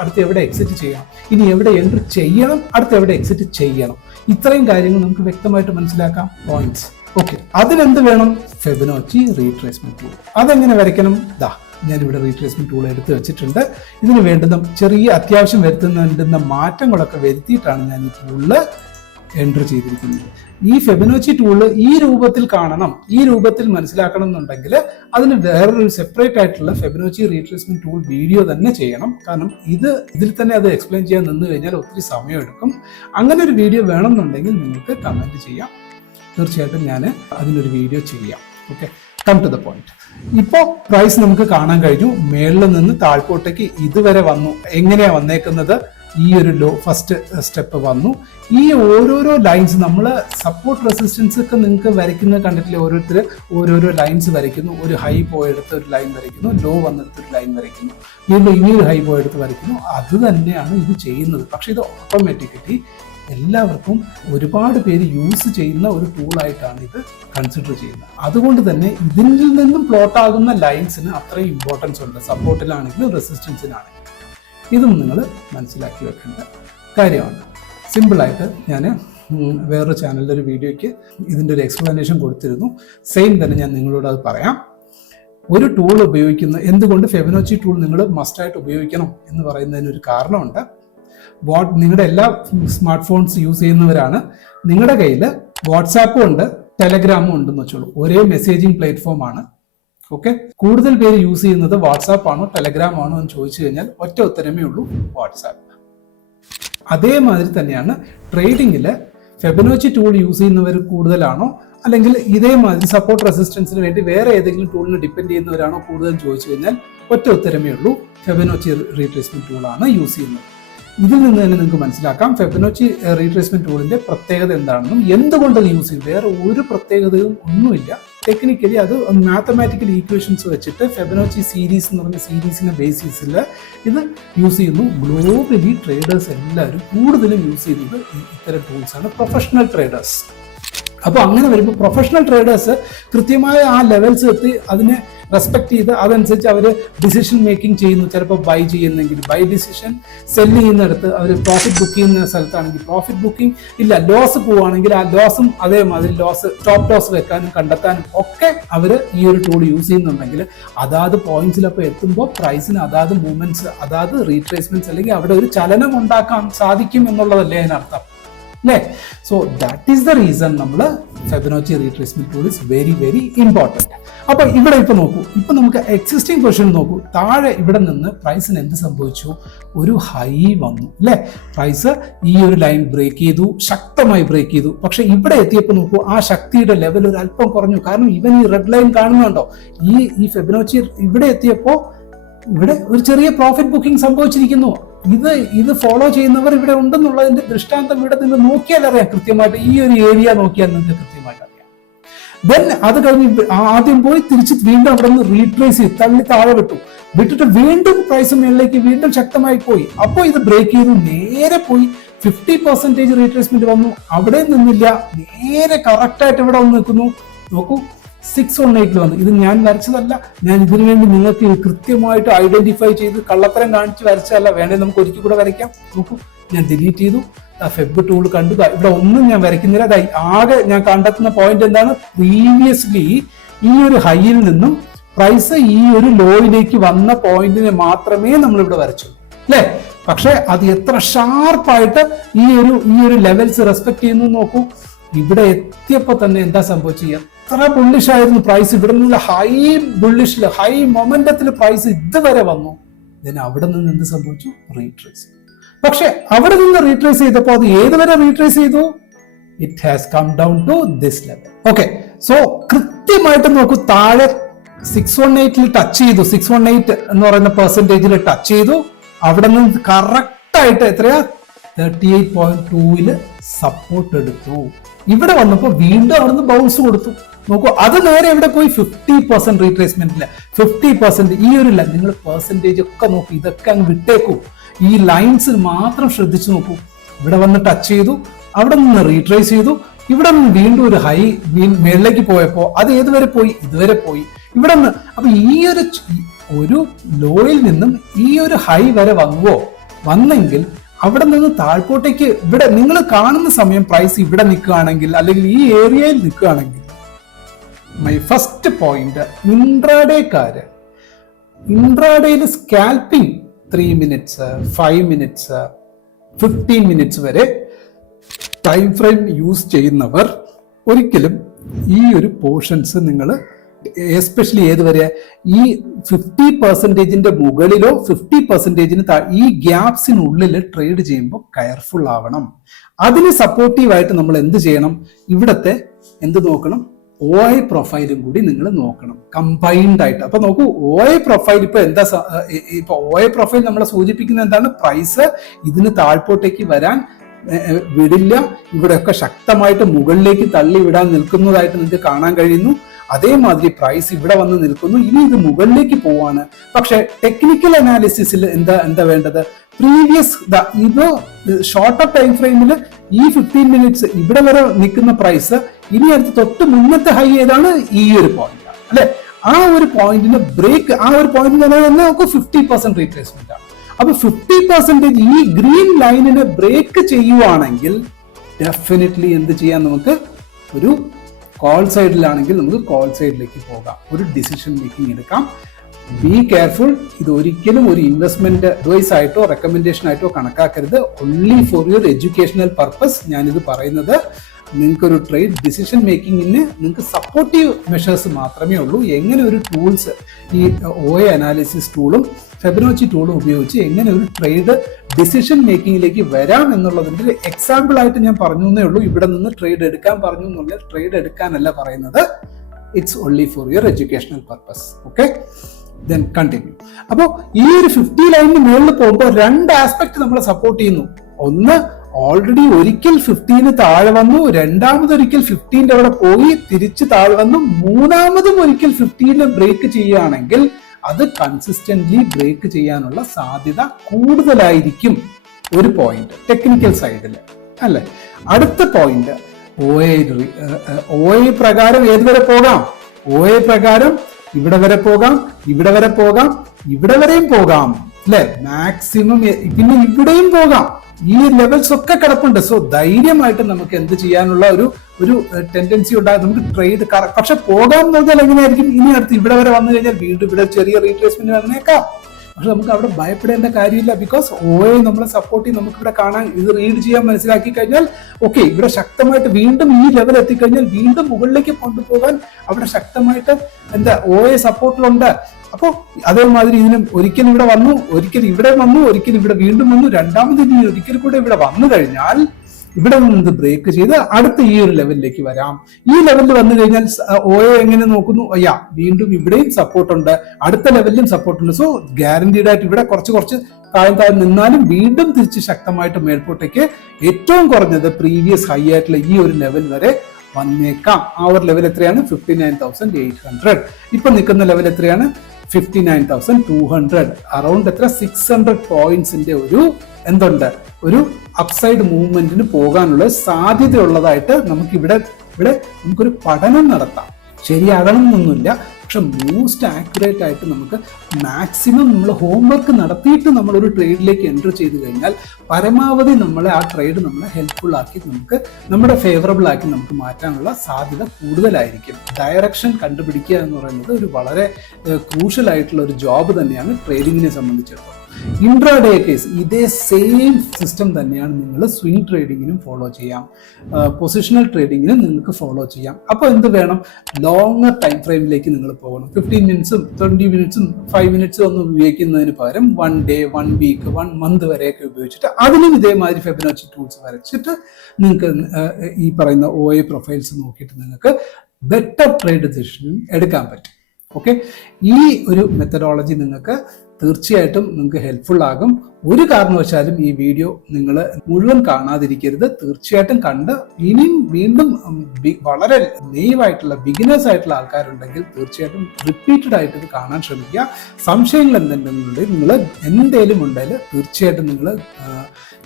അടുത്ത് എവിടെ എക്സിറ്റ് ചെയ്യണം, ഇനി എവിടെ എൻറ്റർ ചെയ്യണം, അടുത്ത് എവിടെ എക്സിറ്റ് ചെയ്യണം, ഇത്രയും കാര്യങ്ങൾ നമുക്ക് വ്യക്തമായിട്ട് മനസ്സിലാക്കാം. പോയിന്റ്സ്. ഓക്കെ, അതിനെന്ത് വേണം? ഫെബനോച്ചി റീട്രേസ്മെന്റ് ടൂൾ. അതെങ്ങനെ വരയ്ക്കണം? ഞാനിവിടെ റീട്രേസ്മെന്റ് ടൂൾ എടുത്ത് വെച്ചിട്ടുണ്ട്. ഇതിന് വേണ്ടുന്ന ചെറിയ അത്യാവശ്യം വരുത്തുന്ന മാറ്റങ്ങളൊക്കെ വരുത്തിയിട്ടാണ് ഞാൻ ഈ ടൂളിൽ എൻറ്റർ ചെയ്തിരിക്കുന്നത്. ഈ ഫെബനോച്ചി ടൂള് ഈ രൂപത്തിൽ കാണണം, ഈ രൂപത്തിൽ മനസ്സിലാക്കണം എന്നുണ്ടെങ്കിൽ അതിന് വേറൊരു സെപ്പറേറ്റ് ആയിട്ടുള്ള ഫെബനോച്ചി റീട്രേസ്മെന്റ് ടൂൾ വീഡിയോ തന്നെ ചെയ്യണം. കാരണം ഇതിൽ തന്നെ അത് എക്സ്പ്ലെയിൻ ചെയ്യാൻ നിന്ന് കഴിഞ്ഞാൽ ഒത്തിരി സമയമെടുക്കും. അങ്ങനെ ഒരു വീഡിയോ വേണമെന്നുണ്ടെങ്കിൽ നിങ്ങൾക്ക് കമൻറ്റ് ചെയ്യാം. തീർച്ചയായിട്ടും ഞാൻ അതിനൊരു വീഡിയോ ചെയ്യാം. Okay, come to the point. ഇപ്പോൾ പ്രൈസ് നമുക്ക് കാണാൻ കഴിഞ്ഞു. മേളിൽ നിന്ന് താഴ്പോട്ടേക്ക് ഇതുവരെ വന്നു. എങ്ങനെയാ വന്നേക്കുന്നത്? ഈ ഒരു ലോ ഫസ്റ്റ് സ്റ്റെപ്പ് വന്നു. ഈ ഓരോരോ ലൈൻസ് നമ്മൾ സപ്പോർട്ട് റെസിസ്റ്റൻസ് ഒക്കെ നിങ്ങൾക്ക് വരയ്ക്കുന്നത് കണ്ടിട്ടില്ലേ? ഓരോരുത്തർ ഓരോരോ ലൈൻസ് വരയ്ക്കുന്നു. ഒരു ഹൈ പോയെടുത്ത് ഒരു ലൈൻ വരയ്ക്കുന്നു, ലോ വന്നെടുത്ത് ഒരു ലൈൻ വരയ്ക്കുന്നു, വീണ്ടും ഇനിയൊരു ഹൈ പോയെടുത്ത് വരയ്ക്കുന്നു. അത് തന്നെയാണ് ഇത് ചെയ്യുന്നത്. പക്ഷെ ഇത് ഓട്ടോമാറ്റിക്കലി എല്ലാവർക്കും ഒരുപാട് പേര് യൂസ് ചെയ്യുന്ന ഒരു ടൂളായിട്ടാണ് ഇത് കൺസിഡർ ചെയ്യുന്നത്. അതുകൊണ്ട് തന്നെ ഇതിൽ നിന്നും പ്ലോട്ട് ആകുന്ന ലൈൻസിന് അത്രയും ഇമ്പോർട്ടൻസ് ഉണ്ട്, സപ്പോർട്ടിലാണെങ്കിലും റെസിസ്റ്റൻസിനാണെങ്കിലും. ഇതും നിങ്ങൾ മനസ്സിലാക്കി വെക്കേണ്ട കാര്യമാണ്. സിമ്പിളായിട്ട് ഞാൻ വേറൊരു ചാനലിൻ്റെ ഒരു വീഡിയോയ്ക്ക് ഇതിൻ്റെ ഒരു എക്സ്പ്ലനേഷൻ കൊടുത്തിരുന്നു. സെയിം തന്നെ ഞാൻ നിങ്ങളോട് അത് പറയാം. ഒരു ടൂൾ ഉപയോഗിക്കുന്ന എന്തുകൊണ്ട് ഫെബനോച്ചി ടൂൾ നിങ്ങൾ മസ്റ്റായിട്ട് ഉപയോഗിക്കണം എന്ന് പറയുന്നതിനൊരു കാരണമുണ്ട്. നിങ്ങളുടെ എല്ലാ സ്മാർട്ട് ഫോൺസ് യൂസ് ചെയ്യുന്നവരാണ്, നിങ്ങളുടെ കയ്യിൽ വാട്സാപ്പും ഉണ്ട് ടെലഗ്രാമും ഉണ്ടെന്ന് വെച്ചോളൂ. ഒരേ മെസ്സേജിങ് പ്ലാറ്റ്ഫോം ആണ്. ഓക്കെ, കൂടുതൽ പേര് യൂസ് ചെയ്യുന്നത് വാട്സാപ്പ് ആണോ ടെലഗ്രാം ആണോ എന്ന് ചോദിച്ചു കഴിഞ്ഞാൽ ഒറ്റ ഉത്തരമേ ഉള്ളൂ, വാട്സാപ്പ്. അതേമാതിരി തന്നെയാണ് ട്രേഡിങ്ങിൽ ഫെബനോച്ചി ടൂൾ യൂസ് ചെയ്യുന്നവർ കൂടുതലാണോ അല്ലെങ്കിൽ ഇതേമാതിരി സപ്പോർട്ട് റെസിസ്റ്റൻസിന് വേണ്ടി വേറെ ഏതെങ്കിലും ടൂളിനെ ഡിപ്പെൻഡ് ചെയ്യുന്നവരാണോ കൂടുതൽ ചോദിച്ചു കഴിഞ്ഞാൽ ഒറ്റ ഉത്തരമേ ഉള്ളൂ, ഫെബനോച്ചി റീട്രേസ്മെന്റ് ടൂളാണ് യൂസ് ചെയ്യുന്നത്. ഇതിൽ നിന്ന് തന്നെ നിങ്ങൾക്ക് മനസ്സിലാക്കാം ഫെബനോച്ചി റീട്രേസ്മെന്റ് ടൂളിന്റെ പ്രത്യേകത എന്താണെന്നും എന്തുകൊണ്ട് അത് യൂസ് ചെയ്യും. വേറെ ഒരു പ്രത്യേകതയും ഒന്നുമില്ല. ടെക്നിക്കലി അത് മാത്തമാറ്റിക്കൽ ഈക്വേഷൻസ് വെച്ചിട്ട് ഫെബനോച്ചി സീരീസ് എന്ന് പറഞ്ഞ സീരീസിന്റെ ബേസിസിൽ ഇത് യൂസ് ചെയ്യുന്നു. ഗ്ലോബലി ട്രേഡേഴ്സ് എല്ലാവരും കൂടുതലും യൂസ് ചെയ്യുന്നത് ഇത്തരം ടൂൾസാണ്, പ്രൊഫഷണൽ ട്രേഡേഴ്സ്. അപ്പോൾ അങ്ങനെ വരുമ്പോൾ പ്രൊഫഷണൽ ട്രേഡേഴ്സ് കൃത്യമായ ആ ലെവൽസ് എത്തി അതിനെ റെസ്പെക്ട് ചെയ്ത് അതനുസരിച്ച് അവർ ഡിസിഷൻ മേക്കിംഗ് ചെയ്യുന്നു. ചിലപ്പോൾ ബൈ ചെയ്യുന്നെങ്കിൽ ബൈ ഡിസിഷൻ, സെല് ചെയ്യുന്നിടത്ത് അവർ പ്രോഫിറ്റ് ബുക്ക് ചെയ്യുന്ന സ്ഥലത്താണെങ്കിൽ പ്രോഫിറ്റ് ബുക്കിംഗ്, ഇല്ല ലോസ് പോവുകയാണെങ്കിൽ ആ ലോസും അതേമാതിരി സ്റ്റോപ്പ് ലോസ് വെക്കാനും കണ്ടെത്താനും ഒക്കെ അവർ ഈ ഒരു ടൂൾ യൂസ് ചെയ്യുന്നുണ്ടെങ്കിൽ അതാത് പോയിന്റ്സിലപ്പോൾ എത്തുമ്പോൾ പ്രൈസിന് അതാത് മൂവ്മെന്റ്സ്, അതാത് റീട്രേസ്മെന്റ്സ് അല്ലെങ്കിൽ അവിടെ ഒരു ചലനം ഉണ്ടാക്കാൻ സാധിക്കും എന്നുള്ളതല്ലേ അതിനർത്ഥം, അല്ലേ? So that is the reason നമ്മൾ Fibonacci retracement tool is very very important. അപ്പൊ ഇവിടെ ഇപ്പൊ നോക്കൂ, ഇപ്പൊ നമുക്ക് എക്സിസ്റ്റിംഗ് പൊസിഷൻ നോക്കൂ. താഴെ ഇവിടെ നിന്ന് പ്രൈസിന് എന്ത് സംഭവിച്ചു? ഒരു ഹൈ വന്നു, അല്ലെ? പ്രൈസ് ഈ ഒരു ലൈൻ ബ്രേക്ക് ചെയ്തു, ശക്തമായി ബ്രേക്ക് ചെയ്തു. പക്ഷെ ഇവിടെ എത്തിയപ്പോൾ നോക്കൂ, ആ ശക്തിയുടെ ലെവൽ ഒരു അല്പം കുറഞ്ഞു. കാരണം ഇവൻ ഈ റെഡ് ലൈൻ കാണുന്നുണ്ടോ? ഈ ഫെബനോച്ചി ഇവിടെ എത്തിയപ്പോൾ ഇവിടെ ഒരു ചെറിയ പ്രോഫിറ്റ് ബുക്കിംഗ് സംഭവിച്ചിരിക്കുന്നു. ഇത് ഫോളോ ചെയ്യുന്നവർ ഇവിടെ ഉണ്ടെന്നുള്ളതിന്റെ ദൃഷ്ടാന്തം ഇവിടെ നിന്ന് നോക്കിയാൽ അറിയാം കൃത്യമായിട്ട്. ഈ ഒരു ഏരിയ നോക്കിയാൽ നിങ്ങൾക്ക് കൃത്യമായിട്ട് അറിയാം. ദെൻ അത് കഴിഞ്ഞ് ആദ്യം പോയി തിരിച്ച് വീണ്ടും അവിടെ നിന്ന് റീട്രേസ് ചെയ്ത് തള്ളി താഴെ വിട്ടിട്ട് വീണ്ടും പ്രൈസ് മേളിലേക്ക് വീണ്ടും ശക്തമായി പോയി. അപ്പോൾ ഇത് ബ്രേക്ക് ചെയ്തു, നേരെ പോയി 50% റീട്രേസ്മെന്റ് വന്നു. അവിടെ നിന്നില്ല, നേരെ കറക്റ്റായിട്ട് ഇവിടെ വന്ന് നിൽക്കുന്നു. നോക്കൂ, 618 വന്നു. ഇത് ഞാൻ വരച്ചതല്ല, ഞാൻ ഇതിനു വേണ്ടി നിങ്ങൾക്ക് കൃത്യമായിട്ട് ഐഡന്റിഫൈ ചെയ്ത് കള്ളത്തരം കാണിച്ച് വരച്ചതല്ല. വേണേ നമുക്ക് ഒരിക്കൽ കൂടെ വരയ്ക്കാം. നോക്കൂ, ഞാൻ ഡിലീറ്റ് ചെയ്തു. ഫെബ് ടൂൾ കണ്ടു. ഇവിടെ ഒന്നും ഞാൻ വരയ്ക്കുന്നില്ല. ആകെ ഞാൻ കണ്ടെത്തുന്ന പോയിന്റ് എന്താണ്? പ്രീവിയസ്ലി ഈ ഒരു ഹൈയിൽ നിന്നും പ്രൈസ് ഈ ഒരു ലോയിലേക്ക് വന്ന പോയിന്റിനെ മാത്രമേ നമ്മൾ ഇവിടെ വരച്ചുള്ളൂ, അല്ലേ? പക്ഷെ അത് എത്ര ഷാർപ്പായിട്ട് ഈ ഒരു ലെവൽസ് റെസ്പെക്ട് ചെയ്യുന്നു നോക്കൂ. ഇവിടെ എത്തിയപ്പോ തന്നെ എന്താ സംഭവിച്ചത്? എത്ര ബുള്ളിഷ് ആയിരുന്നു പ്രൈസ്. ഇവിടെ നിന്ന് ഹൈ ബുള്ളിഷില് ഹൈ മൊമെന്റത്തിൽ പ്രൈസ് ഇതുവരെ വന്നു. അവിടെ നിന്ന് എന്ത് സംഭവിച്ചു? റീട്രേസ്. പക്ഷെ അവിടെ നിന്ന് റീട്രേസ് ചെയ്തപ്പോൾ അത് ഏതുവരെ റീട്രേസ് ചെയ്തു? It has come down to this level. Okay, so കൃത്യമായിട്ട് നോക്കൂ, താഴെ 618 ടച്ച് ചെയ്തു. 618 എന്ന് പറയുന്ന പെർസെന്റേജിൽ ടച്ച് ചെയ്തു. അവിടെ നിന്ന് കറക്റ്റ് ആയിട്ട് എത്രയാ? 38.2 സപ്പോർട്ട് എടുത്തു. ഇവിടെ വന്നപ്പോൾ വീണ്ടും അവിടുന്ന് ബൗൺസ് കൊടുത്തു. നോക്കൂ, അത് നേരെ എവിടെ പോയി? 50% റീട്രേസ്മെന്റില് 50%. ഈ ഒരു നിങ്ങൾ പെർസെന്റേജ് ഒക്കെ നോക്കൂ, ഇതൊക്കെ അങ്ങ് വിട്ടേക്കൂ. ഈ ലൈൻസ് മാത്രം ശ്രദ്ധിച്ചു നോക്കൂ. ഇവിടെ വന്ന് ടച്ച് ചെയ്തു, അവിടെ നിന്ന് റീട്രേസ് ചെയ്തു, ഇവിടെ നിന്ന് വീണ്ടും ഒരു ഹൈ മേളിലേക്ക് പോയപ്പോ അത് ഏതുവരെ പോയി? ഇതുവരെ പോയി. ഇവിടെ നിന്ന് അപ്പൊ ഈ ഒരു ലോയിൽ നിന്നും ഈ ഒരു ഹൈ വരെ വന്നെങ്കിൽ അവിടെ നിന്ന് താഴ്പോട്ടേക്ക് ഇവിടെ നിങ്ങൾ കാണുന്ന സമയം പ്രൈസ് ഇവിടെ നിൽക്കുകയാണെങ്കിൽ അല്ലെങ്കിൽ ഈ ഏരിയയിൽ നിൽക്കുകയാണെങ്കിൽ, മൈ ഫസ്റ്റ് പോയിന്റ്, ഇൻട്രാഡേയിൽ സ്കാൽപ്പിംഗ് 3 മിനിറ്റ്സ് 5 മിനിറ്റ്സ് 15 മിനിറ്റ്സ് വരെ ടൈം ഫ്രെയിം യൂസ് ചെയ്യുന്നവർ ഒരിക്കലും ഈ ഒരു പോർഷൻസ് നിങ്ങൾ എസ്പെഷ്യലി ഏതുവരെ ഈ 50%-ന്റെ മുകളിലോ 50%-ന് ഈ ഗ്യാപ്സിനുള്ളിൽ ട്രേഡ് ചെയ്യുമ്പോൾ കെയർഫുൾ ആവണം. അതിന് സപ്പോർട്ടീവായിട്ട് നമ്മൾ എന്ത് ചെയ്യണം? ഇവിടത്തെ എന്ത് നോക്കണം? OI പ്രൊഫൈലും കൂടി നിങ്ങൾ നോക്കണം, കമ്പൈൻഡ് ആയിട്ട്. അപ്പൊ നോക്കൂ, OI പ്രൊഫൈൽ ഇപ്പൊ OI പ്രൊഫൈൽ നമ്മളെ സൂചിപ്പിക്കുന്നത് എന്താണ്? പ്രൈസ് ഇതിന് താഴ്പോട്ടേക്ക് വരാൻ വിടില്ല, ഇവിടെയൊക്കെ ശക്തമായിട്ട് മുകളിലേക്ക് തള്ളി വിടാൻ നിൽക്കുന്നതായിട്ട് നിങ്ങൾക്ക് കാണാൻ കഴിയുന്നു. അതേമാതിരി പ്രൈസ് ഇവിടെ വന്ന് നിൽക്കുന്നു, ഇനി ഇത് മുകളിലേക്ക് പോവാണ്. പക്ഷെ ടെക്നിക്കൽ അനാലിസിസിൽ എന്താ വേണ്ടത്? പ്രീവിയസ് ഇത് ഷോർട്ടർ ടൈം ഫ്രെയിമിൽ ഈ 15 മിനിറ്റ്സ് ഇവിടെ വരെ നിൽക്കുന്ന പ്രൈസ് ഇനി അടുത്ത് തൊട്ട് മുന്നത്തെ ഹൈ ഏതാണ് ഈ ഒരു പോയിന്റ് അല്ലെ. ആ ഒരു പോയിന്റിന് ബ്രേക്ക്, ആ ഒരു പോയിന്റ് തന്നെ നമുക്ക് 50% റീട്രേസ്മെന്റ് ആണ്. അപ്പൊ 50% ഈ ഗ്രീൻ ലൈനിനെ ബ്രേക്ക് ചെയ്യുവാണെങ്കിൽ ഡെഫിനറ്റ്ലി എന്ത് ചെയ്യാം, നമുക്ക് ഒരു കോൾ സൈഡിലാണെങ്കിൽ നമുക്ക് കോൾ സൈഡിലേക്ക് പോകാം, ഒരു ഡിസിഷൻ മേക്കിംഗ് എടുക്കാം. Be careful. ഇത് ഒരിക്കലും ഒരു ഇൻവെസ്റ്റ്മെന്റ് അഡ്വൈസ് ആയിട്ടോ റെക്കമെൻഡേഷൻ ആയിട്ടോ കണക്കാക്കരുത്. Only for your educational purpose ഞാനിത് പറയുന്നത്. നിങ്ങൾക്കൊരു ട്രേഡ് ഡിസിഷൻ മേക്കിങ്ങിന് നിങ്ങൾക്ക് സപ്പോർട്ടീവ് മെഷേഴ്സ് മാത്രമേ ഉള്ളൂ. എങ്ങനെ ഒരു ടൂൾസ്, ഈ OA അനാലിസിസ് ടൂളും ഫെബനോച്ചി ടൂളും ഉപയോഗിച്ച് എങ്ങനെ ഒരു ട്രേഡ് ഡിസിഷൻ മേക്കിങ്ങിലേക്ക് വരാം എന്നുള്ളതിൻ്റെ ഒരു എക്സാമ്പിൾ ആയിട്ട് ഞാൻ പറഞ്ഞു എന്നേ ഉള്ളൂ. ഇവിടെ നിന്ന് ട്രേഡ് എടുക്കാൻ പറഞ്ഞു എന്നുള്ള ട്രേഡ് എടുക്കാനല്ല പറയുന്നത്. It's only for your educational purpose. Okay, then continue. അപ്പോൾ ഈ ഒരു 50 ലൈനിന് മുകളിൽ പോകുമ്പോൾ രണ്ട് ആസ്പെക്ട് നമ്മളെ സപ്പോർട്ട് ചെയ്യുന്നു. ഒന്ന്, ഓൾറെഡി ഒരിക്കൽ 15 താഴെ വന്നു, രണ്ടാമതൊരിക്കൽ 15 അവിടെ പോയി തിരിച്ച് താഴെ വന്നു, മൂന്നാമതും ഒരിക്കൽ 15 ബ്രേക്ക് ചെയ്യുകയാണെങ്കിൽ അത് കൺസിസ്റ്റന്റ്ലി ബ്രേക്ക് ചെയ്യാനുള്ള സാധ്യത കൂടുതലായിരിക്കും. ഒരു പോയിന്റ് ടെക്നിക്കൽ സൈഡിൽ അല്ലെ. അടുത്ത പോയിന്റ് OA പ്രകാരം ഏതുവരെ പോകാം? OA പ്രകാരം ഇവിടെ വരെ പോകാം, ഇവിടെ വരെ പോകാം, ഇവിടെ വരെയും പോകാം അല്ലെ. മാക്സിമം പിന്നെ ഇവിടെയും പോകാം. ഈ ലെവൽസ് ഒക്കെ കിടപ്പുണ്ട്. സോ ധൈര്യമായിട്ട് നമുക്ക് എന്ത് ചെയ്യാനുള്ള ഒരു ടെൻഡൻസി ഉണ്ടാകും. നമുക്ക് ട്രേഡ് പക്ഷെ പോകാൻ നോക്കിയാൽ എങ്ങനെയായിരിക്കും? ഇനി അടുത്ത് ഇവിടെ വരെ വന്നു കഴിഞ്ഞാൽ വീണ്ടും ഇവിടെ ചെറിയ റീട്രേസ്മെന്റ് വന്നേക്കാം. പക്ഷെ നമുക്ക് അവിടെ ഭയപ്പെടേണ്ട കാര്യമില്ല. ബിക്കോസ് OA നമ്മളെ സപ്പോർട്ട് ചെയ്ത് നമുക്ക് ഇവിടെ കാണാൻ, ഇത് റീഡ് ചെയ്യാൻ മനസ്സിലാക്കി കഴിഞ്ഞാൽ ഓക്കെ, ഇവിടെ ശക്തമായിട്ട് വീണ്ടും ഈ ലെവൽ എത്തിക്കഴിഞ്ഞാൽ വീണ്ടും മുകളിലേക്ക് കൊണ്ടുപോകാൻ അവിടെ ശക്തമായിട്ട് OA സപ്പോർട്ടിലുണ്ട്. അപ്പോൾ അതേമാതിരി ഇതിനും ഒരിക്കൽ ഇവിടെ വന്നു, ഒരിക്കൽ ഇവിടെ വന്നു, ഒരിക്കൽ ഇവിടെ വീണ്ടും വന്നു, രണ്ടാമത് ഇനി ഒരിക്കൽ കൂടെ ഇവിടെ വന്നു കഴിഞ്ഞാൽ ഇവിടെ നിന്ന് ബ്രേക്ക് ചെയ്ത് അടുത്ത ഈ ഒരു ലെവലിലേക്ക് വരാം. ഈ ലെവലിൽ വന്നു കഴിഞ്ഞാൽ OA എങ്ങനെ നോക്കുന്നു? വീണ്ടും ഇവിടെയും സപ്പോർട്ടുണ്ട്, അടുത്ത ലെവലിലും സപ്പോർട്ടുണ്ട്. സോ ഗ്യാരണ്ടീഡ് ആയിട്ട് ഇവിടെ കുറച്ച് താഴെ നിന്നാലും വീണ്ടും തിരിച്ച് ശക്തമായിട്ട് മേൽപോട്ടേക്ക് ഏറ്റവും കുറഞ്ഞത് പ്രീവിയസ് ഹൈ ആയിട്ടുള്ള ഈ ഒരു ലെവൽ വരെ വന്നേക്കാം. ആ ഒരു ലെവൽ എത്രയാണ്? 59,800. ഇപ്പൊ നിൽക്കുന്ന ലെവൽ എത്രയാണ്? 59,200. അറൌണ്ട് എത്ര? 600 പോയിന്റ്സിന്റെ ഒരു അപ്സൈഡ് മൂവ്മെന്റിന് പോകാനുള്ള സാധ്യതയുള്ളതായിട്ട് നമുക്ക് ഇവിടെ നമുക്കൊരു പഠനം നടത്താം. ശരിയാകണം എന്നൊന്നുമില്ല, പക്ഷെ മോസ്റ്റ് ആക്യുറേറ്റ് ആയിട്ട് നമുക്ക് മാക്സിമം നമ്മൾ ഹോംവർക്ക് നടത്തിയിട്ട് നമ്മളൊരു ട്രേഡിലേക്ക് എൻ്റർ ചെയ്ത് കഴിഞ്ഞാൽ പരമാവധി നമ്മളെ ആ ട്രേഡ് നമ്മളെ ഹെൽപ്ഫുൾ ആക്കി നമുക്ക് നമ്മുടെ ഫേവറബിൾ ആക്കി നമുക്ക് മാറ്റാനുള്ള സാധ്യത കൂടുതലായിരിക്കും. ഡയറക്ഷൻ കണ്ടുപിടിക്കുക എന്ന് പറയുന്നത് ഒരു വളരെ ക്രൂഷ്യൽ ആയിട്ടുള്ള ഒരു ജോബ് തന്നെയാണ് ട്രേഡിങ്ങിനെ സംബന്ധിച്ചിടത്തോളം. ഇൻട്രാഡേ കേസ് ഇതേ സെയിം സിസ്റ്റം തന്നെയാണ് നിങ്ങൾ സ്വിംഗ് ട്രേഡിങ്ങിനും ഫോളോ ചെയ്യാം, പൊസിഷണൽ ട്രേഡിങ്ങിനും നിങ്ങൾക്ക് ഫോളോ ചെയ്യാം. അപ്പോൾ എന്ത് വേണം? ലോങ്ങർ ടൈം ഫ്രെയിമിലേക്ക് നിങ്ങൾ പോകണം. 15 മിനിറ്റ്സും 20 മിനിറ്റ്സും 5 മിനിറ്റ്സും ഒന്നും ഉപയോഗിക്കുന്നതിന് പകരം 1 ഡേ, 1 വീക്ക്, 1 മന്ത് വരെയൊക്കെ ഉപയോഗിച്ചിട്ട് അതിനും ഇതേമാതിരി ഫെബനോച്ചി ടൂൾസ് വരച്ചിട്ട് നിങ്ങൾക്ക് ഈ പറയുന്ന OA പ്രൊഫൈൽസ് നോക്കിയിട്ട് നിങ്ങൾക്ക് ബെറ്റർ ട്രേഡ് ഡിസിഷൻ എടുക്കാൻ പറ്റും. ഓക്കെ, ഈ ഒരു മെത്തഡോളജി നിങ്ങൾക്ക് തീർച്ചയായിട്ടും നിങ്ങൾക്ക് ഹെൽപ്ഫുൾ ആകും. ഒരു കാരണവശാലും ഈ വീഡിയോ നിങ്ങൾ മുഴുവൻ കാണാതിരിക്കരുത്. തീർച്ചയായിട്ടും കണ്ട് ഇനിയും വീണ്ടും വളരെ നെയ്വായിട്ടുള്ള ബിഗിനേഴ്സ് ആയിട്ടുള്ള ആൾക്കാരുണ്ടെങ്കിൽ തീർച്ചയായിട്ടും റിപ്പീറ്റഡ് ആയിട്ട് ഇത് കാണാൻ ശ്രമിക്കുക. സംശയങ്ങൾ എന്തെങ്കിലും നിങ്ങൾ എന്തെങ്കിലും ഉണ്ടെങ്കിൽ തീർച്ചയായിട്ടും നിങ്ങൾ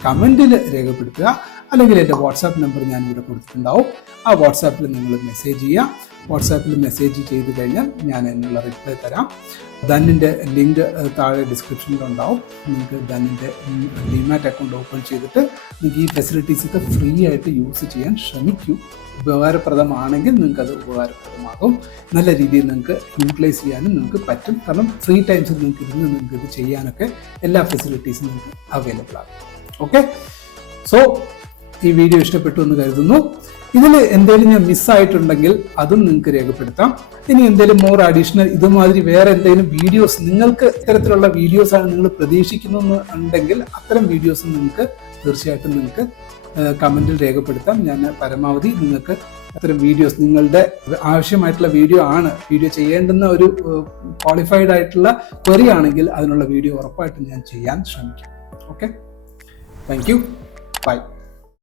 കമൻറ്റിൽ രേഖപ്പെടുത്തുക. അല്ലെങ്കിൽ എൻ്റെ വാട്സാപ്പ് നമ്പർ ഞാൻ ഇവിടെ കൊടുത്തിട്ടുണ്ടാവും. ആ വാട്സാപ്പിൽ നിങ്ങൾ മെസ്സേജ് ചെയ്യുക. വാട്സാപ്പിൽ മെസ്സേജ് ചെയ്ത് കഴിഞ്ഞാൽ ഞാൻ അതിനുള്ള റിപ്ലൈ തരാം. ധനിൻ്റെ ലിങ്ക് താഴെ ഡിസ്ക്രിപ്ഷനിലുണ്ടാവും. നിങ്ങൾക്ക് ധനിൻ്റെ ഡിമാറ്റ് അക്കൗണ്ട് ഓപ്പൺ ചെയ്തിട്ട് നിങ്ങൾക്ക് ഈ ഫെസിലിറ്റീസൊക്കെ ഫ്രീ ആയിട്ട് യൂസ് ചെയ്യാൻ ശ്രമിക്കൂ. ഉപകാരപ്രദമാണെങ്കിൽ നിങ്ങൾക്കത് ഉപകാരപ്രദമാകും. നല്ല രീതിയിൽ നിങ്ങൾക്ക് യൂട്ടിലൈസ് ചെയ്യാനും നിങ്ങൾക്ക് പറ്റും. കാരണം ഫ്രീ ടൈംസിൽ നിങ്ങൾക്ക് ഇത് ചെയ്യാനൊക്കെ എല്ലാ ഫെസിലിറ്റീസും നിങ്ങൾക്ക് അവൈലബിൾ ആകും. ഓക്കെ, സോ ഈ വീഡിയോ ഇഷ്ടപ്പെട്ടു എന്ന് കരുതുന്നു. ഇതിൽ എന്തെങ്കിലും ഞാൻ മിസ്സായിട്ടുണ്ടെങ്കിൽ അതും നിങ്ങൾക്ക് രേഖപ്പെടുത്താം. ഇനി എന്തെങ്കിലും മോർ അഡീഷണൽ ഇതുമാതിരി വേറെ എന്തെങ്കിലും വീഡിയോസ് നിങ്ങൾക്ക് ഇത്തരത്തിലുള്ള വീഡിയോസാണ് നിങ്ങൾ പ്രതീക്ഷിക്കുന്നുണ്ടെങ്കിൽ അത്തരം വീഡിയോസ് നിങ്ങൾക്ക് തീർച്ചയായിട്ടും നിങ്ങൾക്ക് കമൻറ്റിൽ രേഖപ്പെടുത്താം. ഞാൻ പരമാവധി നിങ്ങൾക്ക് അത്തരം വീഡിയോസ് നിങ്ങളുടെ ആവശ്യമായിട്ടുള്ള വീഡിയോ ചെയ്യേണ്ടുന്ന ഒരു ക്വാളിഫൈഡ് ആയിട്ടുള്ള ക്വറി ആണെങ്കിൽ അതിനുള്ള വീഡിയോ ഉറപ്പായിട്ടും ഞാൻ ചെയ്യാൻ ശ്രമിക്കും. Okay, thank you, by.